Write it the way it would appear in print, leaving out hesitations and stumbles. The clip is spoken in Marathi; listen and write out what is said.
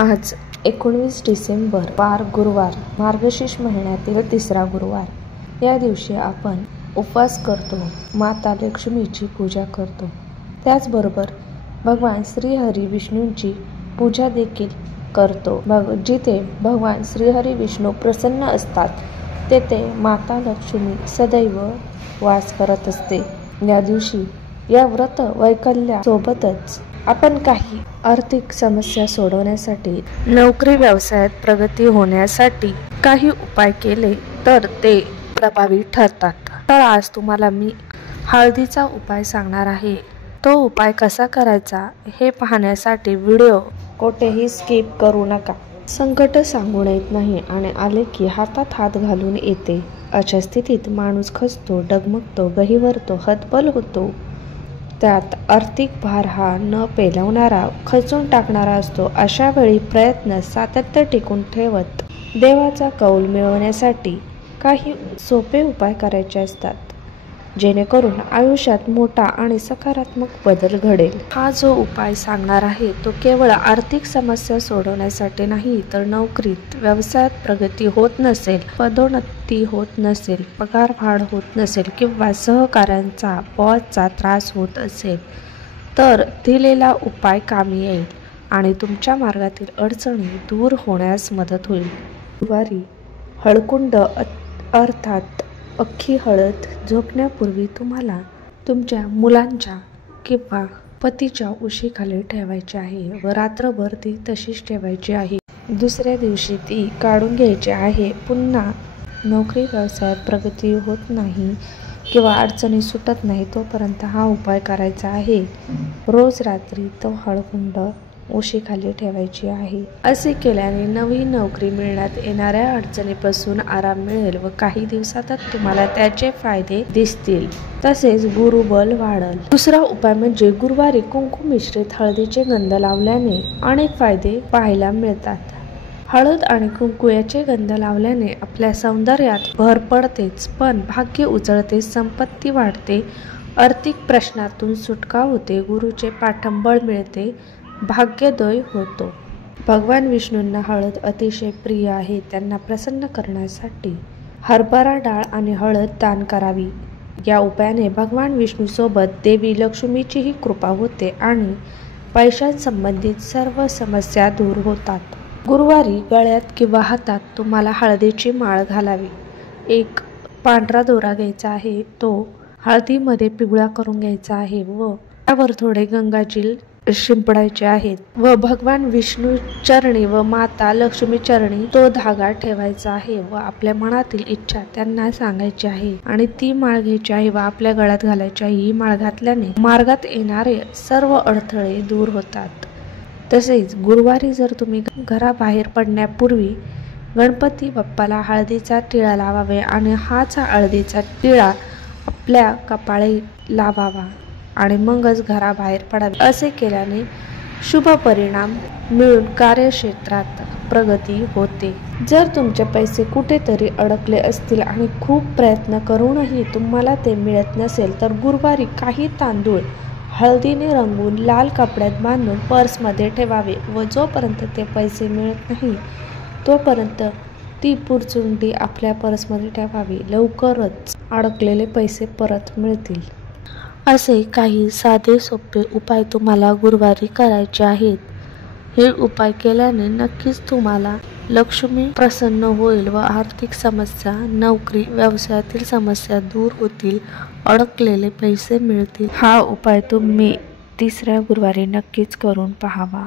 आज 19 डिसेंबर, वार गुरुवार, मार्गशीर्ष महिन्यातील तिसरा गुरुवार। या दिवशी आपण उपवास करतो, माता लक्ष्मीची पूजा करतो। त्याचबरोबर भगवान श्रीहरी विष्णूंची पूजा देखील करतो। जिथे भगवान श्रीहरी विष्णू प्रसन्न असतात तेथे माता लक्ष्मी सदैव वास करत असते। या दिवशी या व्रत वैकल्यासोबतच आपण काही आर्थिक समस्या सोडवण्यासाठी, नोकरी व्यवसायात प्रगती होण्यासाठी काही उपाय केले तर ते प्रभावी ठरतात। तर आज तुम्हाला मी हळदीचा उपाय सांगणार आहे। तो उपाय कसा करायचा हे पाहण्यासाठी व्हिडिओ कोठेही स्किप करू नका। संकट सांगून येत नाही आणि आले की हातात हात घालून येते। अशा स्थितीत माणूस खचतो, डगमगतो, गहिवरतो, हतबल होतो। त्यात आर्थिक भार हा न पेलवणारा, खचून टाकणारा असतो। अशा वेळी प्रयत्न सातत्य टिकून ठेवत देवाचा कौल मिळवण्यासाठी काही सोपे उपाय करायचे असतात, जेणेकरून आयुष्यात मोठा आणि सकारात्मक बदल घडेल। हा जो उपाय सांगणार आहे तो केवळ आर्थिक समस्या सोडवण्यासाठी नाही, तर नोकरीत व्यवसायात प्रगती होत नसेल, पदोन्नती होत नसेल, पगारवाढ होत नसेल किंवा सहकाऱ्यांचा बॉसचा त्रास होत असेल तर दिलेला उपाय कामी येईल आणि तुमच्या मार्गातील अडचणी दूर होण्यास मदत होईल। गुरुवारी हळकुंड अर्थात अख्खी हळद झोपण्यापूर्वी तुम्हाला तुमच्या मुलांच्या किंवा पतीच्या उशीखाली ठेवायची आहे व रात्रभर ती तशीच ठेवायची आहे। दुसऱ्या दिवशी ती काढून घ्यायची आहे। पुन्हा नोकरी व्यवसायात प्रगती होत नाही किंवा अडचणी सुटत नाही तोपर्यंत हा उपाय करायचा आहे। रोज रात्री तो हळकुंड उशीखाली ठेवायची आहे। असे केल्याने नवी नोकरी मिळण्यात येणाऱ्या अडचणीपासून आराम मिळेल व काही दिवसातच तुम्हाला त्याचे फायदे दिसतील, तसेच गुरुबल वाढेल। दुसरा उपाय म्हणजे गुरुवारी कुंकू मिश्रित हळदीचे गंध लावल्याने अनेक फायदे पाहायला मिळतात। हळद आणि कुंकू याचे गंध लावल्याने आपल्या सौंदर्यात भर पडतेच, पण भाग्य उजळते, संपत्ती वाढते, आर्थिक प्रश्नातून सुटका होते, गुरुचे पाठबळ मिळते, भाग्योदय होतो। भगवान विष्णूंना हळद अतिशय प्रिय आहे। त्यांना प्रसन्न करण्यासाठी हरभरा डाळ आणि हळद दान करावी। या उपायाने भगवान विष्णू सोबत देवी लक्ष्मीचीही कृपा होते आणि पैशांसंबंधित सर्व समस्या दूर होतात। गुरुवारी गळ्यात किंवा हातात तुम्हाला हळदीची माळ घालावी। एक पांढरा दोरा घ्यायचा आहे, तो हळदीमध्ये पिवळा करून घ्यायचा आहे व त्यावर थोडे गंगाजल शिंपडायचे आहेत व भगवान विष्णू चरणी व माता लक्ष्मी चरणी तो धागा ठेवायचा आहे व आपल्या मनातील इच्छा त्यांना सांगायची आहे आणि ती माळ घ्यायची आहे व आपल्या गळ्यात घालायची आहे। ही माळ घातल्याने मार्गात येणारे सर्व अडथळे दूर होतात। तसेच गुरुवारी जर तुम्ही घराबाहेर पडण्यापूर्वी गणपती बाप्पाला हळदीचा टिळा लावावे आणि हाच हळदीचा टिळा आपल्या कपाळी लावावा आणि मगच घराबाहेर पडावे। असे केल्याने शुभ परिणाम मिळून कार्यक्षेत्रात प्रगती होते। जर तुमचे पैसे कुठेतरी अडकले असतील आणि खूप प्रयत्न करूनही तुम्हाला ते मिळत नसेल तर गुरुवारी काही तांदूळ हळदीने रंगवून लाल कपड्यात बांधून पर्समध्ये ठेवावे व जोपर्यंत ते पैसे मिळत नाही तोपर्यंत ती पुरचुंडी आपल्या पर्समध्ये ठेवावी। लवकरच अडकलेले पैसे परत मिळतील। असे काही साधे सोपे उपाय तुम्हाला गुरुवारी करायचे आहेत। हे उपाय केल्याने नक्कीच तुम्हाला लक्ष्मी प्रसन्न होईल व आर्थिक समस्या, नोकरी व्यवसायातील समस्या दूर होतील, अडकलेले पैसे मिळतील। हा उपाय तुम्ही तिसऱ्या गुरुवारी नक्कीच करून पाहावा।